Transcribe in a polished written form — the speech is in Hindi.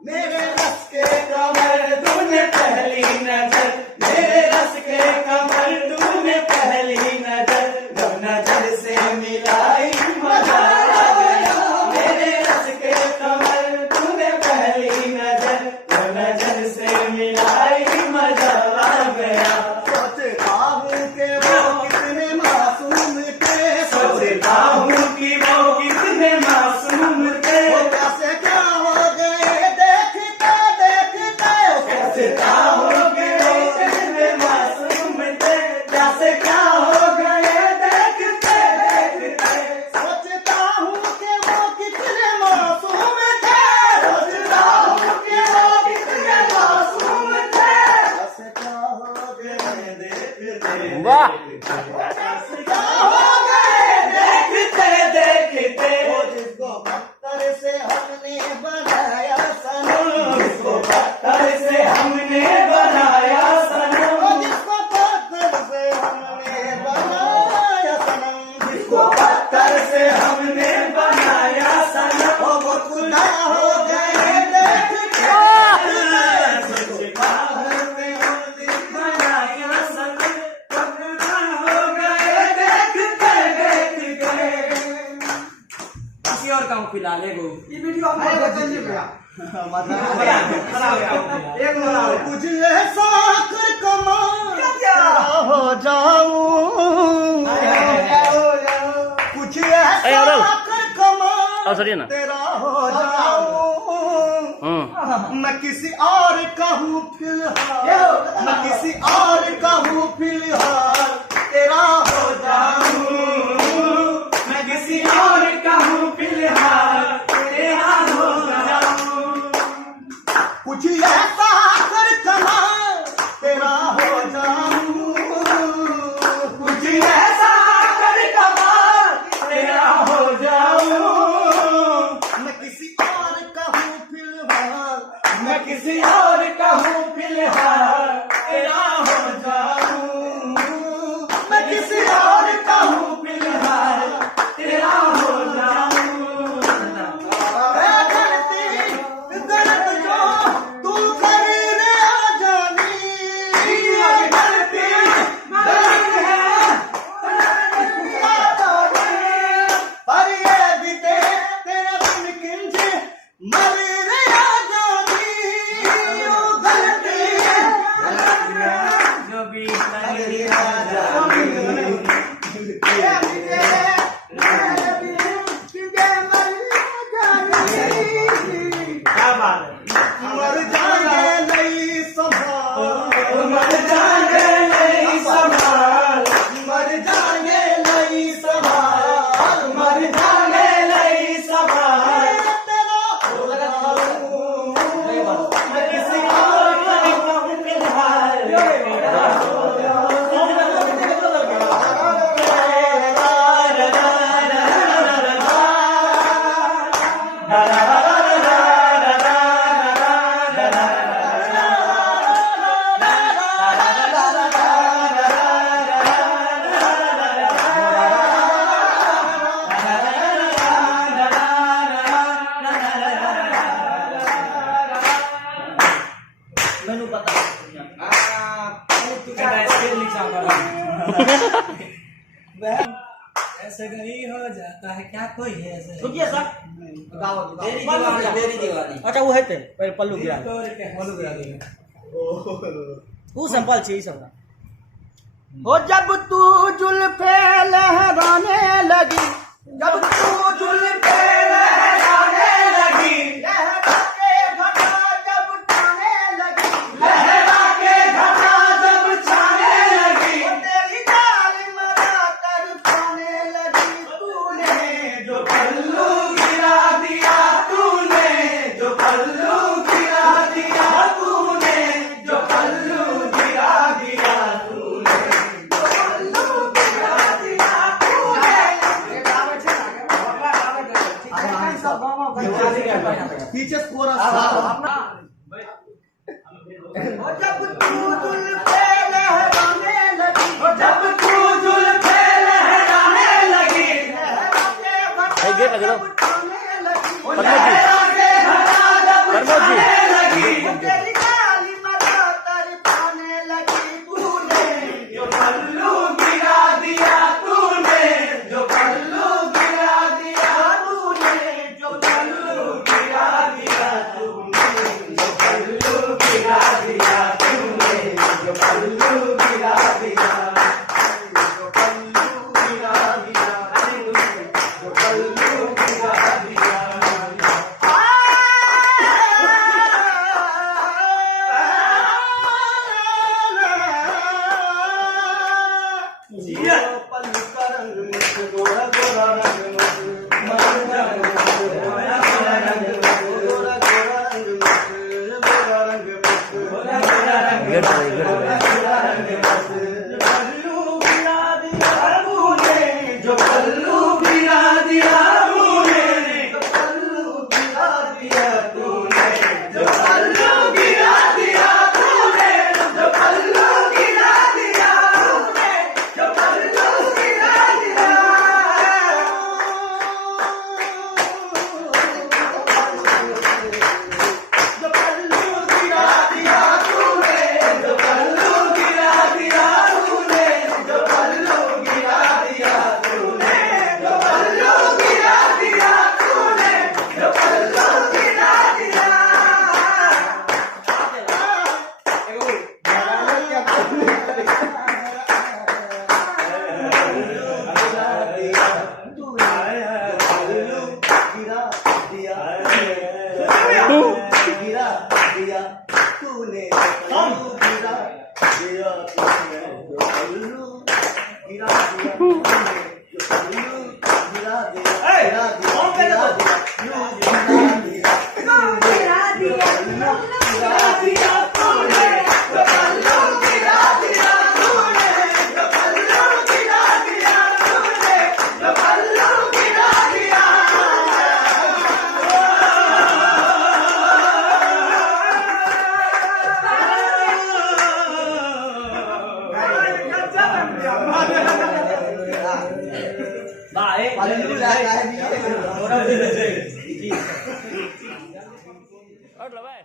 मेरे रस के कमर तूने पहली नजर, मेरे रस के कमर तूने पहली नजर, जब नजर से मिलाई मजा आ गया। मेरे रस के कमर तूने पहली नजर, जब नजर से मिलाई मजा आ गया। सोचता हूँ कि वो कितने मासूम थे, सोचता हूँ कि वो कितने मासूम थे, वो कैसे क्या हो गए देखते देखते, सोचता हूँ कि वो कितने मासूम थे, कैसे क्या हो गए देखते देखते, सोचता हूँ कि वो कितने मासूम थे, सोचता हूँ कि वो कितने मासूम थे, कैसे क्या हो गए देखते वाह कैसे क्या हो गए देखते देखते, वो जिसको पत्थर से हमने बनाया सनम, जिसको पत्थर से हमने बनाया सनम, वो जिसको पत्थर से हमने बनाया सनम, जिसको पत्थर से हमने बनाया सनम, वो खुदा हो गए देखते सच्चे बाहर में बनाया सनम, वो खुदा हो गए देखते देखते। किसी और काम फिलहाल एगो ये वीडियो हम एक कुछ ऐसा कर कमाल हो जाऊं, कुछ ऐसा कर कमाल सरिए ना तेरा हो जाऊं, मैं किसी और का हूँ फिलहाल, मैं किसी और का हूँ फिलहाल तेरा हो जाऊं, मैं किसी और का हूँ फिलहाल तेरा हो जाऊं, कुछ ऐसा कर कमाल तेरा हो जाऊं, कुछ ऐसा कर कमाल तेरा हो जाऊं, मैं किसी और का हूँ फिलहाल, मैं किसी और का हूँ फिलहाल तेरा हो जाऊं, मैं किसी और का हूँ फिलहाल तेरा हो जाऊं। गलती गलत जो तू करने आ जानी, गलती गलत है आ जानी, पर ये भी तेरा मुमकिन से मरने आ जानी, ओ गलती गलत है जो भी मरने आ जानी। क्या बात है, मर जाएंगे नहीं संभाल, मर जाएंगे नहीं संभाल, मर जाएंगे नहीं संभाल, मर जाएंगे नहीं संभाल तेरा हो जाऊं, मैं किसी और का हूँ फिलहाल तेरा हो मैंने पता ऐसे नहीं हो जाता है क्या कोई है ऐसे रुकिए सर तेरी दीवानी अच्छा वो है ते पहले पल्लू गिरा बोलो गिरा देंगे वो सिंपल चीज सब हो जब तू जुल्फे लहराने लगी, जब तू जुल्फे लहराने लगी, लहरा के घटा जब छाने लगी, लहरा के घटा जब छाने लगी, तेरी जान मरा कर खाने लगी, तूने जो पल्लू गिरा दिया, तूने जो पल्लू गिरा दिया, तूने जो पल्लू गिरा दिया, तूने जो पल्लू गिरा दिया, तूने पल्लू गिरा दिया तूने, जो पल्लू गिरा दिया तूने, जो पल्लू गिरा दिया तूने, जो पल्लू गिरा दिया तूने, जो पल्लू गिरा दिया तूने, जो पल्लू गिरा दिया। जो पल्लू गिरा दिया तूने, जो पल्लू गिरा दिया तूने, जो पल्लू गिरा दिया तूने, जो पल्लू गिरा दिया तूने, जो पल्लू गिरा दिया। गिरा दिया तूने, पल्लू गिरा दिया तूने, जो पल्लू गिरा दिया तूने, जो पल्लू गिरा दिया, गिरा दिया, गिरा दिया, गिरा दिया, गिरा दिया तूने, जो पल्लू गिरा दिया तूने, जो पल्लू गिरा दिया तूने, जो पल्लू गिरा दिया। Baik. Hallelujah. Orang dia. Ji. Orang dah baik.